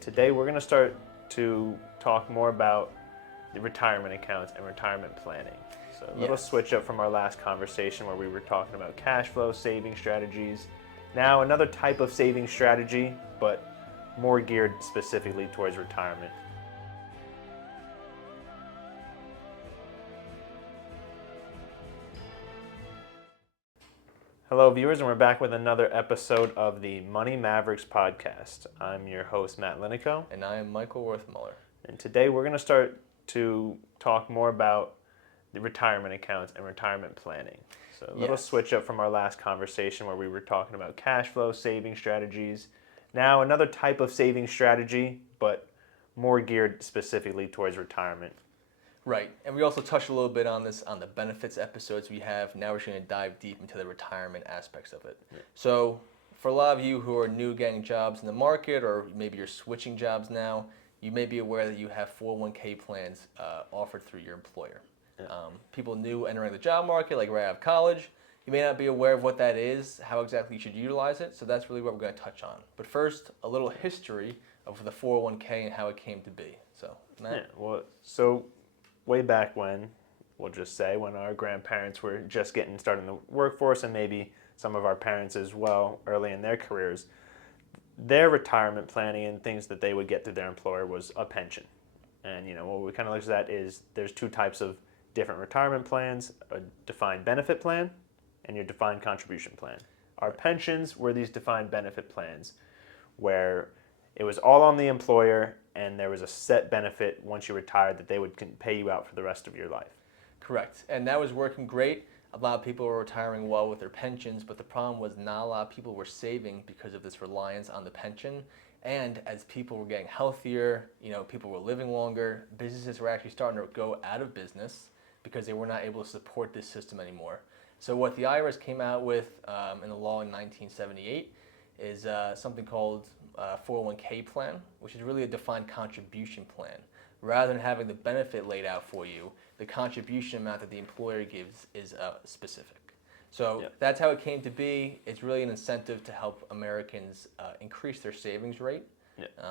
Today we're going to start to talk more about the retirement accounts and retirement planning. So a little switch up from our last conversation where we were talking about cash flow, saving strategies. Now another type of saving strategy, but more geared specifically towards retirement. Hello viewers, and we're back with another episode of the Money Mavericks podcast. I'm your host, Matt Linico. And I am Michael Worthmuller. And today we're going to start to talk more about the retirement accounts and retirement planning. So a little switch up from our last conversation where we were talking about cash flow, saving strategies. Now another type of saving strategy, but more geared specifically towards retirement. Right, and we also touched a little bit on this on the benefits episodes we have. Now we're just going to dive deep into the retirement aspects of it. Yeah. So for a lot of you who are new getting jobs in the market, or maybe you're switching jobs now, you may be aware that you have 401k plans offered through your employer. Yeah. People new entering the job market, like right out of college, you may not be aware of what that is, how exactly you should utilize it, so that's really what we're going to touch on. But first, a little history of the 401k and how it came to be. So, Matt? So way back when, we'll just say, when our grandparents were just getting started in the workforce, and maybe some of our parents as well early in their careers, their retirement planning and things that they would get through their employer was a pension. And what we kind of looked at is there's two types of different retirement plans: a defined benefit plan and your defined contribution plan. Our pensions were these defined benefit plans where it was all on the employer, and there was a set benefit once you retired that they would pay you out for the rest of your life. Correct. And that was working great. A lot of people were retiring well with their pensions, but the problem was not a lot of people were saving because of this reliance on the pension. And as people were getting healthier, people were living longer, businesses were actually starting to go out of business because they were not able to support this system anymore. So what the IRS came out with in the law in 1978 is something called 401k plan, which is really a defined contribution plan. Rather than having the benefit laid out for you, the contribution amount that the employer gives is specific. So that's how it came to be. It's really an incentive to help Americans increase their savings rate,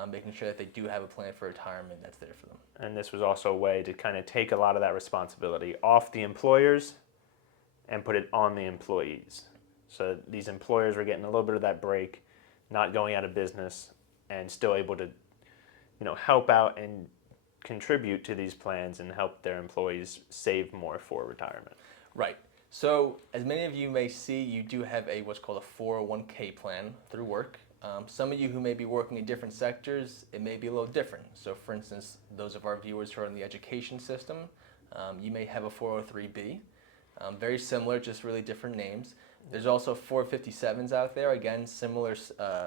making sure that they do have a plan for retirement that's there for them. And this was also a way to kind of take a lot of that responsibility off the employers and put it on the employees. So these employers were getting a little bit of that break, not going out of business, and still able to, help out and contribute to these plans and help their employees save more for retirement. Right. So as many of you may see, you do have what's called a 401k plan through work. Some of you who may be working in different sectors, it may be a little different. So for instance, those of our viewers who are in the education system, you may have a 403b. Very similar, just really different names. There's also 457s out there, again, similar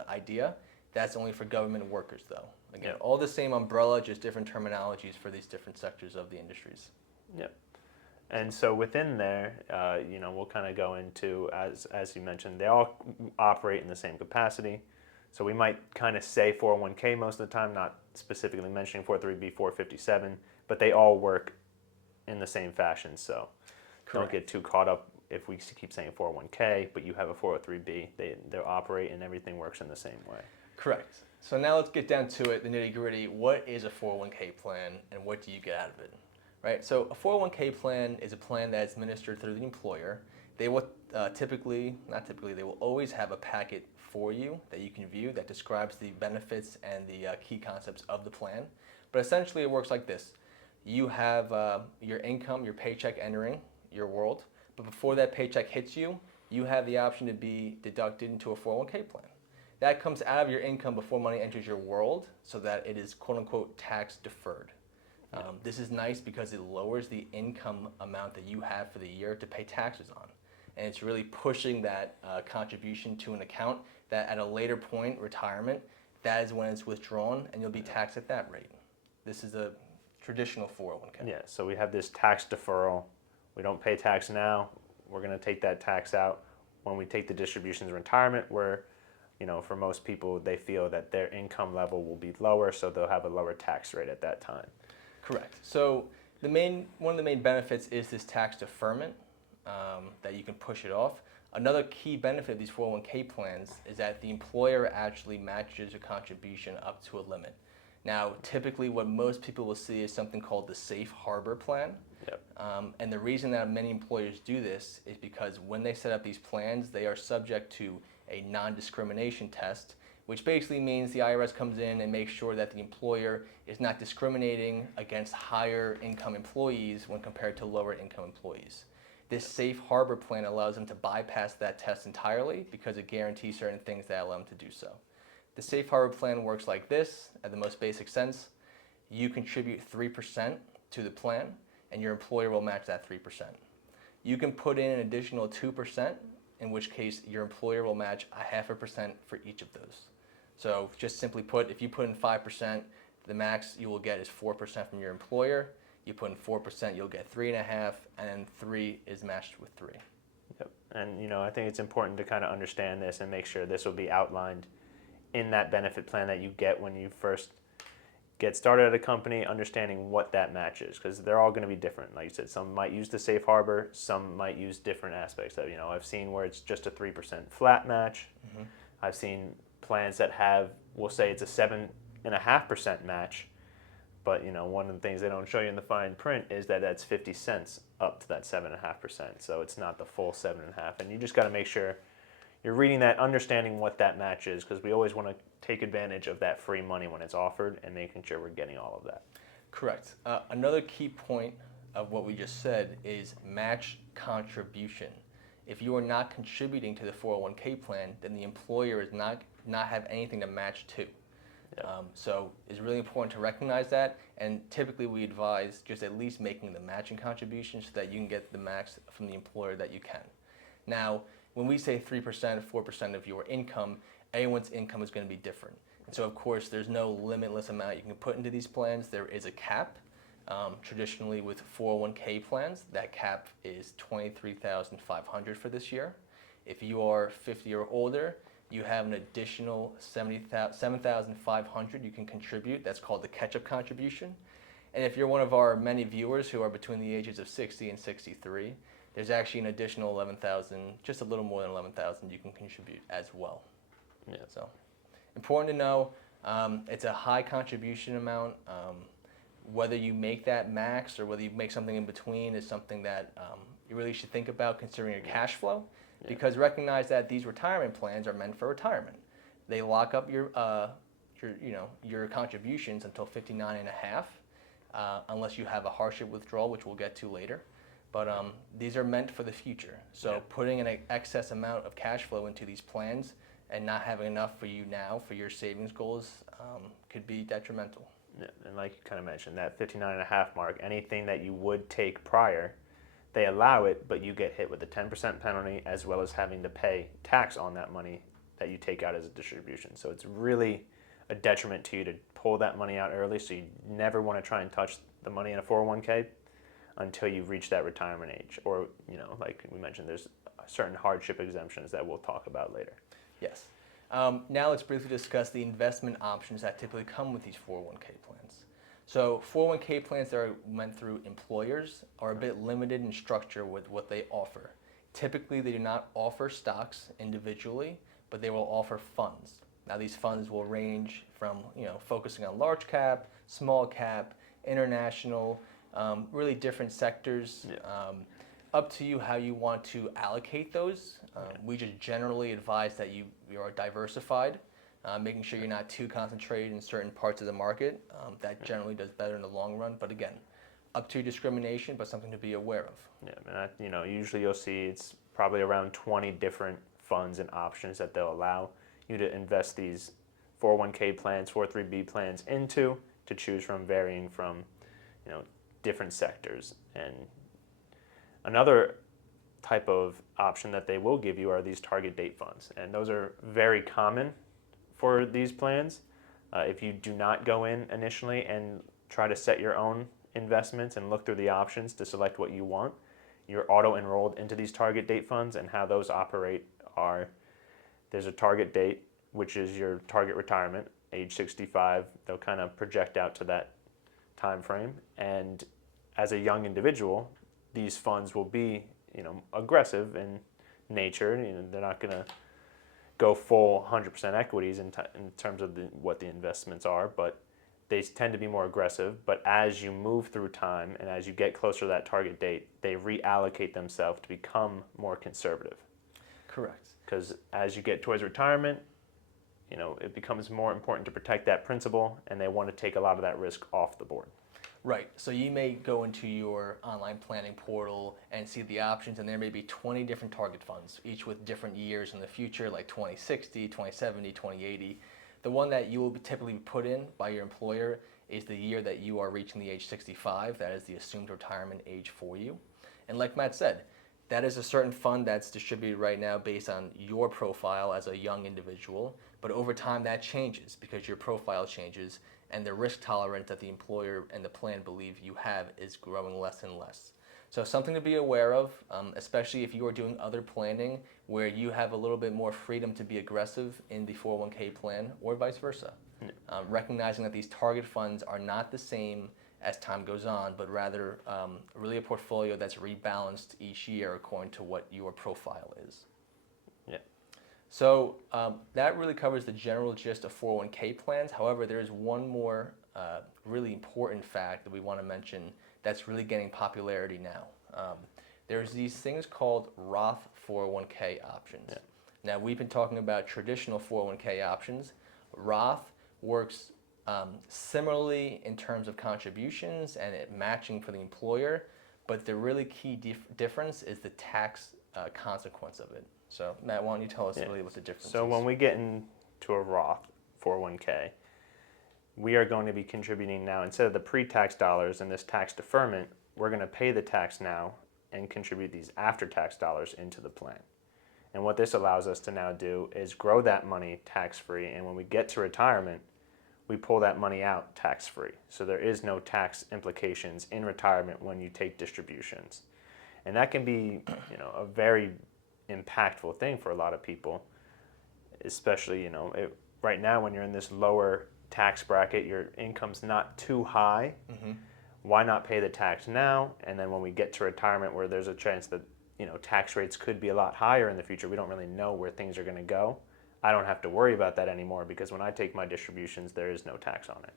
idea. That's only for government workers, though. Again, all the same umbrella, just different terminologies for these different sectors of the industries. Yep. And so within there, we'll kind of go into, as you mentioned, they all operate in the same capacity. So we might kind of say 401k most of the time, not specifically mentioning 403b, 457, but they all work in the same fashion. So don't get too caught up if we keep saying 401k, but you have a 403b. They operate and everything works in the same way. Correct. So now let's get down to it, the nitty gritty. What is a 401k plan and what do you get out of it? Right. So a 401k plan is a plan that's administered through the employer. They will they will always have a packet for you that you can view that describes the benefits and the key concepts of the plan. But essentially it works like this. You have your income, your paycheck entering your world, but before that paycheck hits you, you have the option to be deducted into a 401k plan. That comes out of your income before money enters your world so that it is quote-unquote tax deferred. This is nice because it lowers the income amount that you have for the year to pay taxes on. And it's really pushing that contribution to an account that at a later point, retirement, that is when it's withdrawn and you'll be taxed at that rate. This is a traditional 401k. Yeah, so we have this tax deferral. We don't pay tax now. We're going to take that tax out when we take the distributions in retirement, where, for most people, they feel that their income level will be lower, so they'll have a lower tax rate at that time. Correct. So one of the main benefits is this tax deferment, that you can push it off. Another key benefit of these 401k plans is that the employer actually matches your contribution up to a limit. Now, typically what most people will see is something called the safe harbor plan. Yep. And the reason that many employers do this is because when they set up these plans, they are subject to a non-discrimination test, which basically means the IRS comes in and makes sure that the employer is not discriminating against higher income employees when compared to lower income employees. This safe harbor plan allows them to bypass that test entirely because it guarantees certain things that allow them to do so. The safe harbor plan works like this, at the most basic sense. You contribute 3% to the plan, and your employer will match that 3%. You can put in an additional 2%, in which case your employer will match 0.5% for each of those. So just simply put, if you put in 5%, the max you will get is 4% from your employer. You put in 4%, you'll get 3.5%, and then 3 is matched with 3. Yep. And I think it's important to kind of understand this and make sure this will be outlined in that benefit plan that you get when you first get started at a company, understanding what that match is, because they're all going to be different. Like you said, some might use the safe harbor, some might use different aspects of. I've seen where it's just a 3% flat match. Mm-hmm. I've seen plans that have, we'll say it's a 7.5% match, but one of the things they don't show you in the fine print is that that's 50 cents up to that 7.5%. So it's not the full 7.5, and you just got to make sure you're reading that, understanding what that match is, because we always want to take advantage of that free money when it's offered and making sure we're getting all of that. Correct. Another key point of what we just said is match contribution. If you are not contributing to the 401k plan, then the employer is not have anything to match to. Yep. So it's really important to recognize that, and typically we advise just at least making the matching contribution so that you can get the max from the employer that you can. Now, when we say 3% or 4% of your income, everyone's income is going to be different. And so, of course, there's no limitless amount you can put into these plans. There is a cap. Traditionally, with 401k plans, that cap is $23,500 for this year. If you are 50 or older, you have an additional $7,500 you can contribute. That's called the catch-up contribution. And if you're one of our many viewers who are between the ages of 60 and 63, there's actually an additional 11,000, just a little more than 11,000 you can contribute as well. Yeah. So important to know, it's a high contribution amount. Whether you make that max or whether you make something in between is something that you really should think about considering your cash flow, because recognize that these retirement plans are meant for retirement. They lock up your contributions until 59 and a half, unless you have a hardship withdrawal, which we'll get to later. But these are meant for the future. So putting an excess amount of cash flow into these plans and not having enough for you now for your savings goals could be detrimental. Yeah, and like you kind of mentioned, that 59.5 mark, anything that you would take prior, they allow it, but you get hit with a 10% penalty as well as having to pay tax on that money that you take out as a distribution. So it's really a detriment to you to pull that money out early, so you never want to try and touch the money in a 401k until you reach that retirement age. Or, like we mentioned, there's certain hardship exemptions that we'll talk about later. Yes. Now let's briefly discuss the investment options that typically come with these 401k plans. So 401k plans that are meant through employers are a bit limited in structure with what they offer. Typically, they do not offer stocks individually, but they will offer funds. Now these funds will range from focusing on large cap, small cap, international, really different sectors. Up to you how you want to allocate those. We just generally advise that you are diversified, making sure you're not too concentrated in certain parts of the market. That generally does better in the long run. But again, up to your discrimination, but something to be aware of. Yeah, and usually you'll see it's probably around 20 different funds and options that they'll allow you to invest these 401k plans, 403b plans into, to choose from, varying from different sectors. And another type of option that they will give you are these target date funds, and those are very common for these plans. If you do not go in initially and try to set your own investments and look through the options to select what you want, you're auto-enrolled into these target date funds. And how those operate are, there's a target date, which is your target retirement, age 65. They'll kind of project out to that time frame, and as a young individual, these funds will be, aggressive in nature. They're not going to go full 100% equities in terms of what the investments are, but they tend to be more aggressive, but as you move through time and as you get closer to that target date, they reallocate themselves to become more conservative. Correct. Because as you get towards retirement, it becomes more important to protect that principal, and they want to take a lot of that risk off the board. Right. So you may go into your online planning portal and see the options, and there may be 20 different target funds, each with different years in the future, like 2060, 2070, 2080. The one that you will be typically put in by your employer is the year that you are reaching the age 65. That is the assumed retirement age for you. And like Matt said, that is a certain fund that's distributed right now based on your profile as a young individual. But over time, that changes because your profile changes and the risk tolerance that the employer and the plan believe you have is growing less and less. So something to be aware of, especially if you are doing other planning where you have a little bit more freedom to be aggressive in the 401k plan or vice versa. Recognizing that these target funds are not the same as time goes on, but rather really a portfolio that's rebalanced each year according to what your profile is. Yeah. So that really covers the general gist of 401k plans. However, there is one more really important fact that we want to mention that's really gaining popularity now. There's these things called Roth 401k options. Yeah. Now, we've been talking about traditional 401k options. Roth works similarly in terms of contributions and it matching for the employer, but the really key difference is the tax consequence of it. So, Matt, why don't you tell us really what the difference is? So when we get into a Roth 401k, we are going to be contributing now, instead of the pre-tax dollars and this tax deferment, we're going to pay the tax now and contribute these after-tax dollars into the plan. And what this allows us to now do is grow that money tax-free, and when we get to retirement, we pull that money out tax-free. So there is no tax implications in retirement when you take distributions. And that can be, a very impactful thing for a lot of people, especially, right now when you're in this lower tax bracket, your income's not too high. Mm-hmm. Why not pay the tax now? And then when we get to retirement where there's a chance that, tax rates could be a lot higher in the future, we don't really know where things are going to go. I don't have to worry about that anymore because when I take my distributions, there is no tax on it.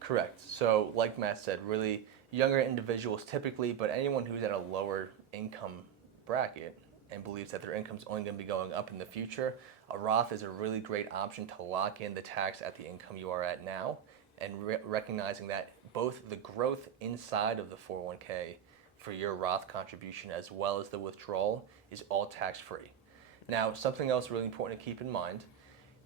Correct. So like Matt said, really younger individuals typically, but anyone who's at a lower income bracket and believes that their income's only going to be going up in the future, a Roth is a really great option to lock in the tax at the income you are at now, and recognizing that both the growth inside of the 401k for your Roth contribution as well as the withdrawal is all tax-free. Now, something else really important to keep in mind,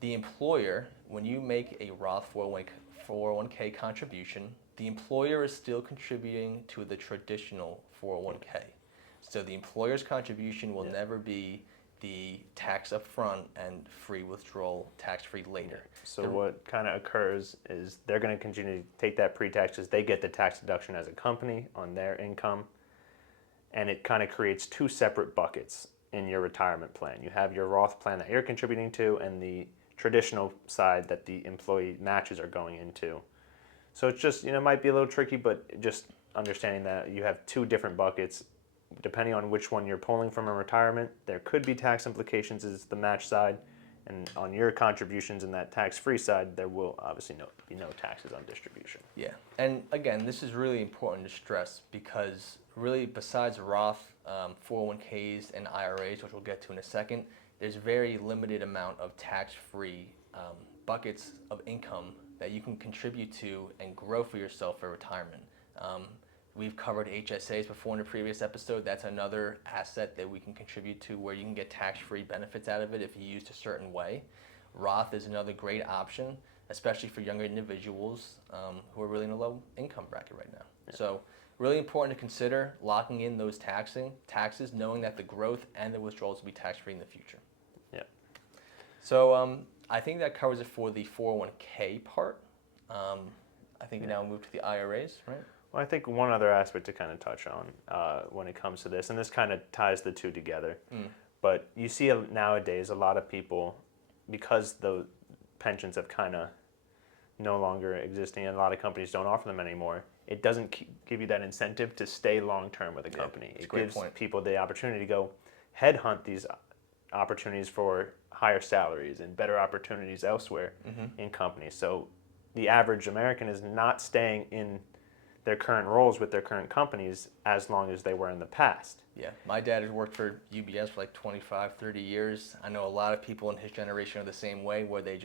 the employer, when you make a Roth 401k contribution, the employer is still contributing to the traditional 401k. So the employer's contribution will never be the tax up front and free withdrawal tax-free later. So what kind of occurs is they're going to continue to take that pre-tax because they get the tax deduction as a company on their income, and it kind of creates two separate buckets in your retirement plan. You have your Roth plan that you're contributing to and the traditional side that the employee matches are going into. So it's just, it might be a little tricky, but just understanding that you have two different buckets. Depending on which one you're pulling from in retirement, there could be tax implications as the match side, and on your contributions in that tax-free side, there will obviously be no taxes on distribution. Yeah, and again, this is really important to stress because really besides Roth 401k's and IRAs, which we'll get to in a second, there's very limited amount of tax-free buckets of income that you can contribute to and grow for yourself for retirement. We've covered HSAs before in a previous episode. That's another asset that we can contribute to where you can get tax-free benefits out of it if you used a certain way. Roth is another great option, especially for younger individuals who are really in a low income bracket right now. Yeah. So really important to consider locking in those taxes, knowing that the growth and the withdrawals will be tax-free in the future. Yeah. So I think that covers it for the 401k part. I think we now move to the IRAs, right? Well, I think one other aspect to kind of touch on when it comes to this, and this kind of ties the two together, but you see nowadays a lot of people, because the pensions have kind of no longer existing and a lot of companies don't offer them anymore, it doesn't give you that incentive to stay long-term with a company. It gives people the opportunity to go headhunt these opportunities for higher salaries and better opportunities elsewhere in companies. So the average American is not staying in their current roles with their current companies as long as they were in the past. Yeah, my dad has worked for UBS for like 25, 30 years. I know a lot of people in his generation are the same way, where they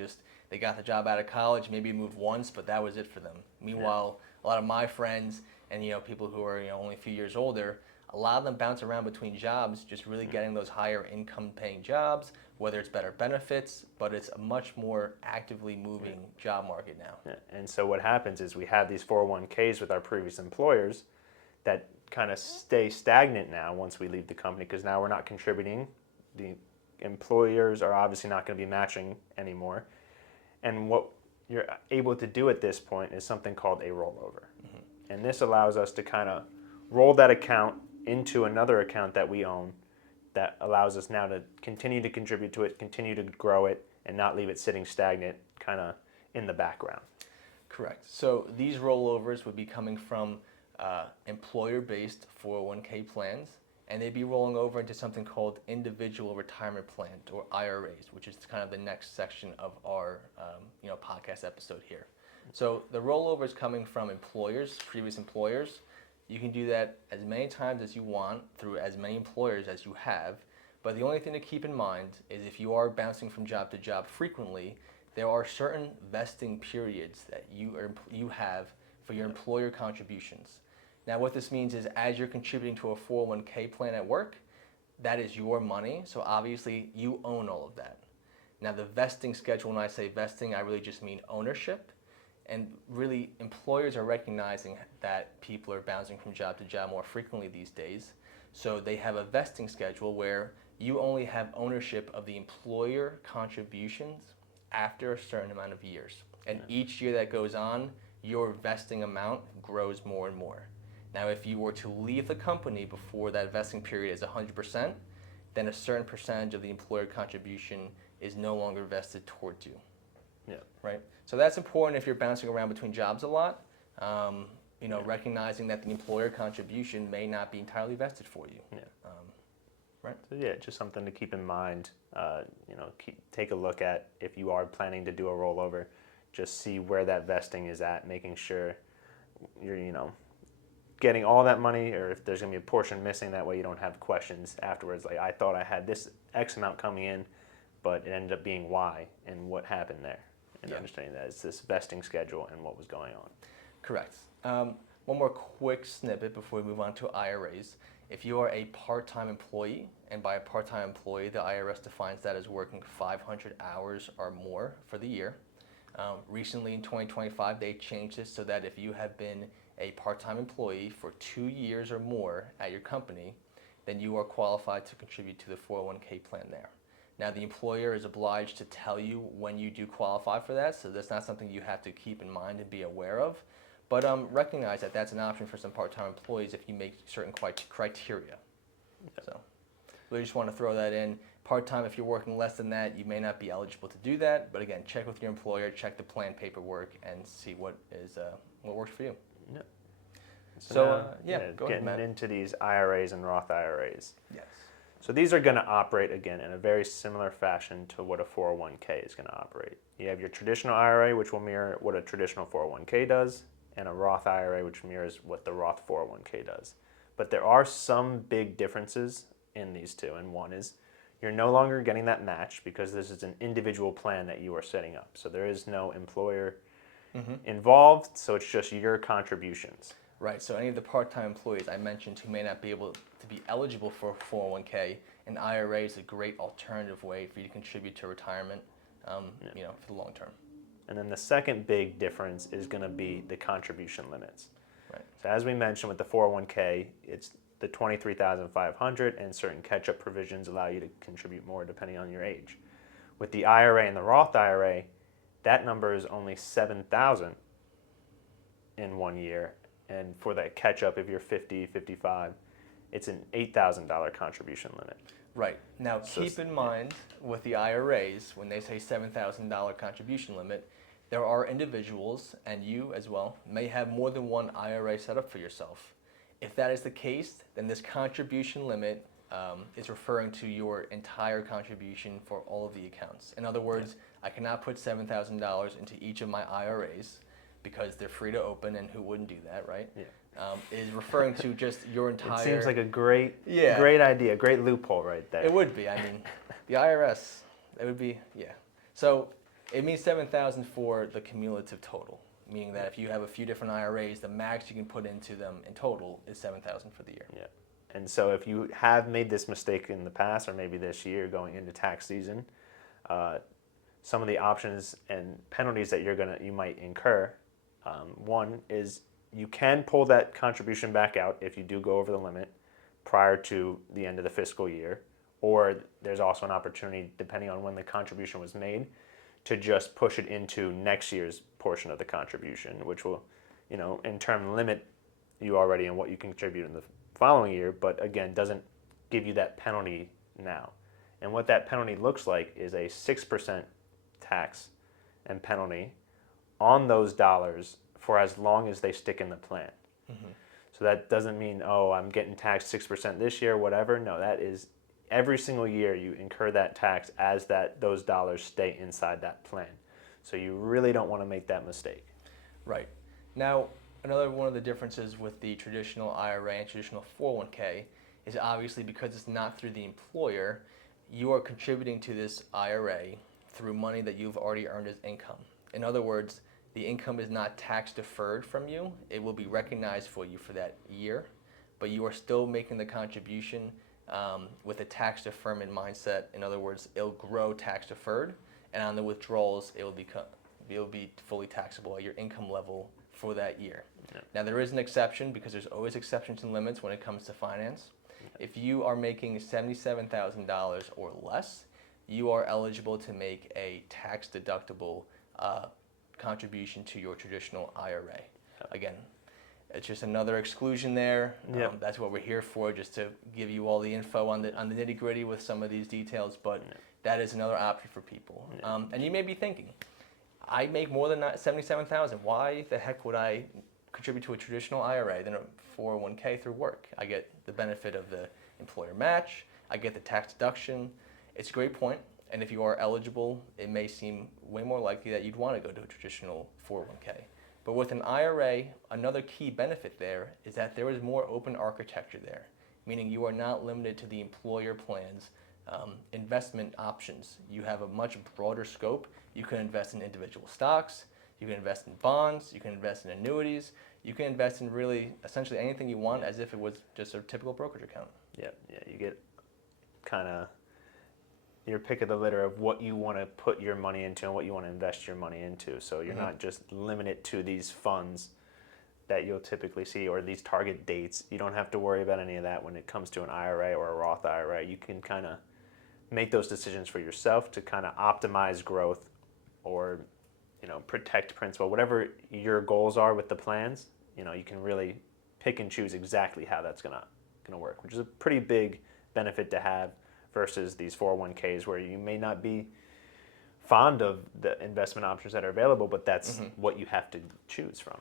got the job out of college, maybe moved once, but that was it for them. Meanwhile, a lot of my friends and people who are only a few years older, a lot of them bounce around between jobs, just really getting those higher income paying jobs, whether it's better benefits, but it's a much more actively moving job market now. Yeah. And so what happens is we have these 401k's with our previous employers that kind of stay stagnant now once we leave the company, because now we're not contributing. The employers are obviously not going to be matching anymore. And what you're able to do at this point is something called a rollover. And this allows us to kind of roll that account into another account that we own that allows us now to continue to contribute to it, continue to grow it, and not leave it sitting stagnant kind of in the background. Correct. So these rollovers would be coming from employer-based 401k plans, and they'd be rolling over into something called individual retirement plans, or IRAs, which is kind of the next section of our podcast episode here. So the rollover is coming from employers, previous employers. You can do that as many times as you want through as many employers as you have. But the only thing to keep in mind is if you are bouncing from job to job frequently, there are certain vesting periods that you have for your employer contributions. Now what this means is as you're contributing to a 401k plan at work, that is your money. So obviously you own all of that. Now the vesting schedule, when I say vesting, I really just mean ownership. And really, employers are recognizing that people are bouncing from job to job more frequently these days. So they have a vesting schedule where you only have ownership of the employer contributions after a certain amount of years. And each year that goes on, your vesting amount grows more and more. Now, if you were to leave the company before that vesting period is 100%, then a certain percentage of the employer contribution is no longer vested towards you. Yeah. Right. So that's important if you're bouncing around between jobs a lot. Recognizing that the employer contribution may not be entirely vested for you. Yeah. Right. So yeah, just something to keep in mind. Take a look at if you are planning to do a rollover. Just see where that vesting is at, making sure you're getting all that money, or if there's going to be a portion missing. That way you don't have questions afterwards. Like, I thought I had this X amount coming in, but it ended up being Y, and what happened there. And understanding that it's this vesting schedule and what was going on. Correct. One more quick snippet before we move on to IRAs. If you are a part-time employee, and by a part-time employee, the IRS defines that as working 500 hours or more for the year. Recently in 2025, they changed this so that if you have been a part-time employee for 2 years or more at your company, then you are qualified to contribute to the 401k plan there. Now, the employer is obliged to tell you when you do qualify for that, so that's not something you have to keep in mind and be aware of. But recognize that that's an option for some part-time employees if you make certain criteria. So we just want to throw that in. Part-time, if you're working less than that, you may not be eligible to do that. But again, check with your employer, check the plan paperwork, and see what works for you. Yeah. Go ahead, getting Matt. into these IRAs and Roth IRAs. Yes. So these are going to operate, again, in a very similar fashion to what a 401k is going to operate. You have your traditional IRA, which will mirror what a traditional 401k does, and a Roth IRA, which mirrors what the Roth 401k does. But there are some big differences in these two, and one is you're no longer getting that match because this is an individual plan that you are setting up. So there is no employer involved, so it's just your contributions. Right, so any of the part-time employees I mentioned who may not be able to be eligible for a 401k, an IRA is a great alternative way for you to contribute to retirement, for the long term. And then the second big difference is going to be the contribution limits. Right. So as we mentioned with the 401k, it's the $23,500, and certain catch-up provisions allow you to contribute more depending on your age. With the IRA and the Roth IRA, that number is only $7,000 in 1 year. And for that catch-up, if you're 50, 55, it's an $8,000 contribution limit. Right. Now, keep in mind with the IRAs, when they say $7,000 contribution limit, there are individuals, and you as well, may have more than one IRA set up for yourself. If that is the case, then this contribution limit is referring to your entire contribution for all of the accounts. In other words, I cannot put $7,000 into each of my IRAs. because they're free to open, and who wouldn't do that, right? Yeah. Is referring to just your entire. It seems like a great Yeah. great idea, great loophole right there. It would be. I mean, the IRS. It would be. Yeah. So it means 7,000 for the cumulative total, meaning that if you have a few different IRAs, the max you can put into them in total is 7,000 for the year. Yeah. And so if you have made this mistake in the past, or maybe this year going into tax season, some of the options and penalties that you might incur. One is you can pull that contribution back out if you do go over the limit prior to the end of the fiscal year, or there's also an opportunity, depending on when the contribution was made, to just push it into next year's portion of the contribution, which will, in turn limit you already in what you can contribute in the following year, but again, doesn't give you that penalty now. And what that penalty looks like is a 6% tax and penalty on those dollars for as long as they stick in the plan. Mm-hmm. So that doesn't mean, oh, I'm getting taxed 6% this year, whatever. No, that is every single year you incur that tax as those dollars stay inside that plan. So you really don't want to make that mistake. Right. Now, another one of the differences with the traditional IRA and traditional 401k is obviously because it's not through the employer, you are contributing to this IRA through money that you've already earned as income. In other words, the income is not tax deferred from you. It will be recognized for you for that year, but you are still making the contribution with a tax deferment mindset. In other words, it'll grow tax deferred, and on the withdrawals, it will be fully taxable at your income level for that year. Yeah. Now, there is an exception because there's always exceptions and limits when it comes to finance. Yeah. If you are making $77,000 or less, you are eligible to make a tax deductible contribution to your traditional IRA. Again, it's just another exclusion there. Yep. That's what we're here for, just to give you all the info on the nitty gritty with some of these details. But that is another option for people. And you may be thinking, I make more than $77,000. Why the heck would I contribute to a traditional IRA than a 401k through work? I get the benefit of the employer match. I get the tax deduction. It's a great point. And if you are eligible, it may seem way more likely that you'd want to go to a traditional 401k. But with an IRA, another key benefit there is that there is more open architecture there, meaning you are not limited to the employer plan's investment options. You have a much broader scope. You can invest in individual stocks, you can invest in bonds, you can invest in annuities, you can invest in really essentially anything you want as if it was just a typical brokerage account. Yeah, you get kind of your pick of the litter of what you want to put your money into and what you want to invest your money into. So you're not just limited to these funds that you'll typically see or these target dates. You don't have to worry about any of that when it comes to an IRA or a Roth IRA. You can kind of make those decisions for yourself to kind of optimize growth or protect principal. Whatever your goals are with the plans, you can really pick and choose exactly how that's gonna work, which is a pretty big benefit to have versus these 401ks where you may not be fond of the investment options that are available, but that's what you have to choose from.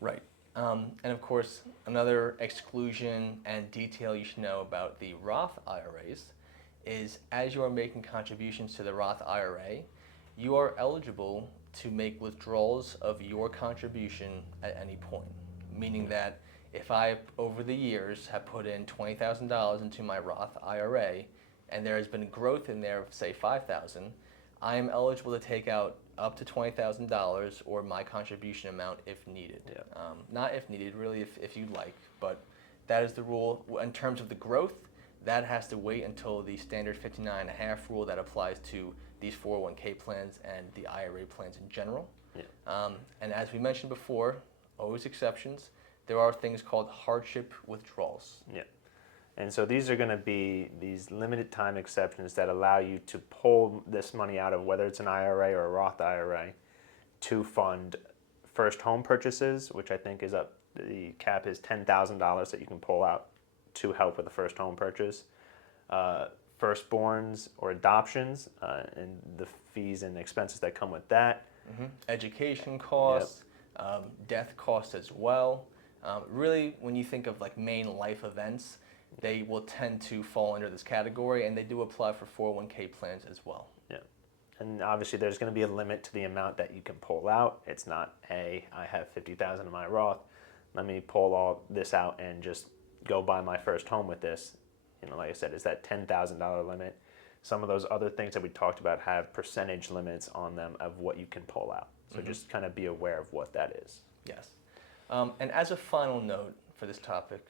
Right. And of course, another exclusion and detail you should know about the Roth IRAs is as you are making contributions to the Roth IRA, you are eligible to make withdrawals of your contribution at any point. Meaning that if I, over the years, have put in $20,000 into my Roth IRA, and there has been growth in there of, say, $5,000, I am eligible to take out up to $20,000 or my contribution amount if needed. Yeah. Not if needed, really if you'd like, but that is the rule. In terms of the growth, that has to wait until the standard 59.5 rule that applies to these 401k plans and the IRA plans in general. Yeah. And as we mentioned before, always exceptions, there are things called hardship withdrawals. Yeah. And so these are going to be these limited time exceptions that allow you to pull this money out of whether it's an IRA or a Roth IRA to fund first home purchases, which I think is up, the cap is $10,000 that you can pull out to help with the first home purchase. Firstborns or adoptions and the fees and expenses that come with that. Education costs, death costs as well. Really, when you think of like main life events, they will tend to fall under this category, and they do apply for 401k plans as well. Yeah. And obviously, there's going to be a limit to the amount that you can pull out. It's not, hey, I have 50,000 in my Roth. Let me pull all this out and just go buy my first home with this. Like I said, it's that $10,000 limit. Some of those other things that we talked about have percentage limits on them of what you can pull out. So just kind of be aware of what that is. Yes. And as a final note for this topic,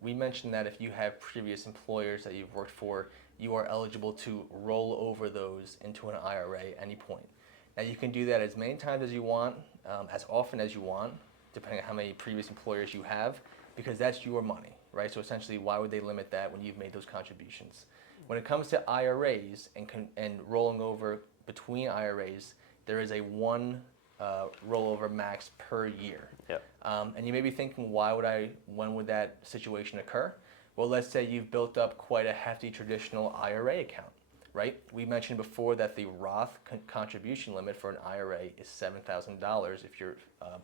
we mentioned that if you have previous employers that you've worked for, you are eligible to roll over those into an IRA at any point. Now you can do that as many times as you want, as often as you want, depending on how many previous employers you have, because that's your money, right? So essentially, why would they limit that when you've made those contributions? When it comes to IRAs and rolling over between IRAs, there is a one rollover max per year. Yep. And you may be thinking, when would that situation occur? Well, let's say you've built up quite a hefty traditional IRA account, right? We mentioned before that the Roth contribution limit for an IRA is $7,000 if you're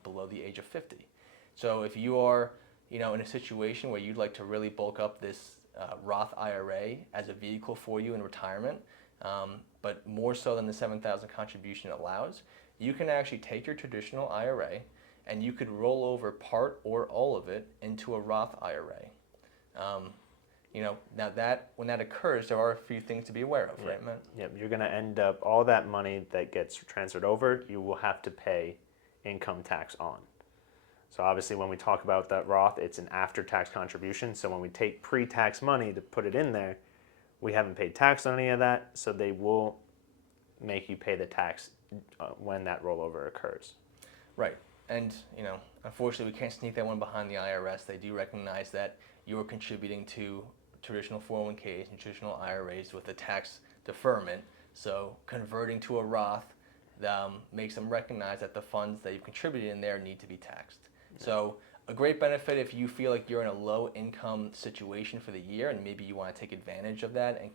below the age of 50. So if you are, in a situation where you'd like to really bulk up this Roth IRA as a vehicle for you in retirement, but more so than the $7,000 contribution allows, you can actually take your traditional IRA and you could roll over part or all of it into a Roth IRA. Now when that occurs, there are a few things to be aware of, right, Matt? Yep. You're going to end up, all that money that gets transferred over, you will have to pay income tax on. So obviously when we talk about that Roth, it's an after-tax contribution. So when we take pre-tax money to put it in there, we haven't paid tax on any of that, so they will make you pay the tax when that rollover occurs. Right. And, unfortunately, we can't sneak that one behind the IRS. They do recognize that you are contributing to traditional 401k's and traditional IRAs with a tax deferment. So converting to a Roth makes them recognize that the funds that you've contributed in there need to be taxed. Yeah. So a great benefit if you feel like you're in a low income situation for the year and maybe you want to take advantage of that and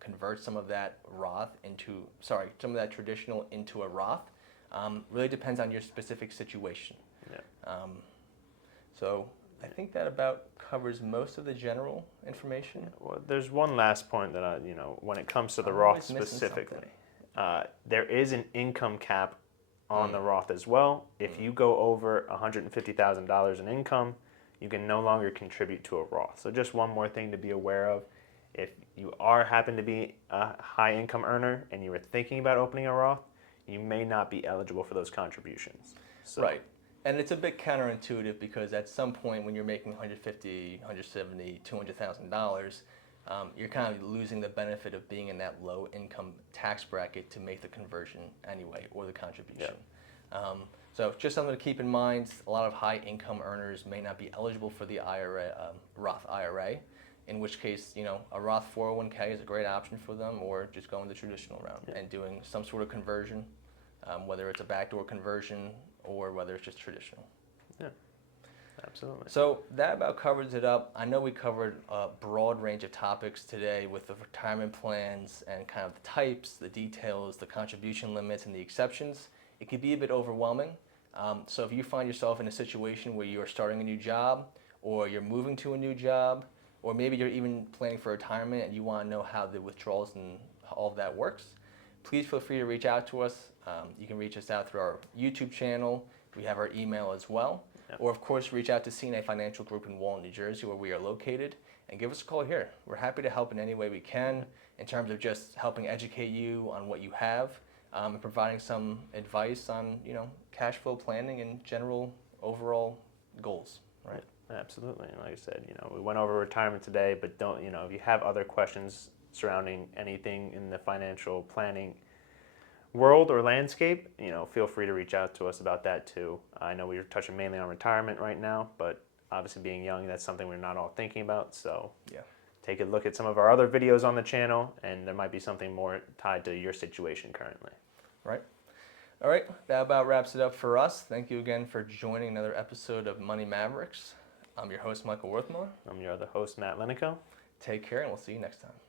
convert some of that some of that traditional into a Roth. Really depends on your specific situation. Yeah. So I think that about covers most of the general information. Yeah, well, there's one last point that when it comes to the Roth specifically, there is an income cap on the Roth as well. If you go over $150,000 in income, you can no longer contribute to a Roth. So just one more thing to be aware of. If you happen to be a high income earner and you were thinking about opening a Roth, you may not be eligible for those contributions. So, right. And it's a bit counterintuitive because at some point when you're making $150,000, $170,000, $200,000, you're kind of losing the benefit of being in that low income tax bracket to make the conversion anyway, or the contribution. Yep. So just something to keep in mind. A lot of high income earners may not be eligible for the Roth IRA, in which case, a Roth 401k is a great option for them, or just going the traditional route and doing some sort of conversion, whether it's a backdoor conversion or whether it's just traditional. Yeah, absolutely. So that about covers it up. I know we covered a broad range of topics today with the retirement plans and kind of the types, the details, the contribution limits, and the exceptions. It could be a bit overwhelming. So if you find yourself in a situation where you're starting a new job, or you're moving to a new job, or maybe you're even planning for retirement and you want to know how the withdrawals and all of that works, please feel free to reach out to us. You can reach us out through our YouTube channel. We have our email as well. Yep. Or, of course, reach out to CNA Financial Group in Walton, New Jersey, where we are located, and give us a call here. We're happy to help in any way we can in terms of just helping educate you on what you have and providing some advice on, cash flow planning and general overall goals. Right. Absolutely. And like I said, we went over retirement today, but don't, if you have other questions surrounding anything in the financial planning world or landscape, feel free to reach out to us about that too. I know we're touching mainly on retirement right now, but obviously being young, that's something we're not all thinking about. So take a look at some of our other videos on the channel, and there might be something more tied to your situation currently. Right. All right. That about wraps it up for us. Thank you again for joining another episode of Money Mavericks. I'm your host, Michael Worthmore. I'm your other host, Matt Lenico. Take care, and we'll see you next time.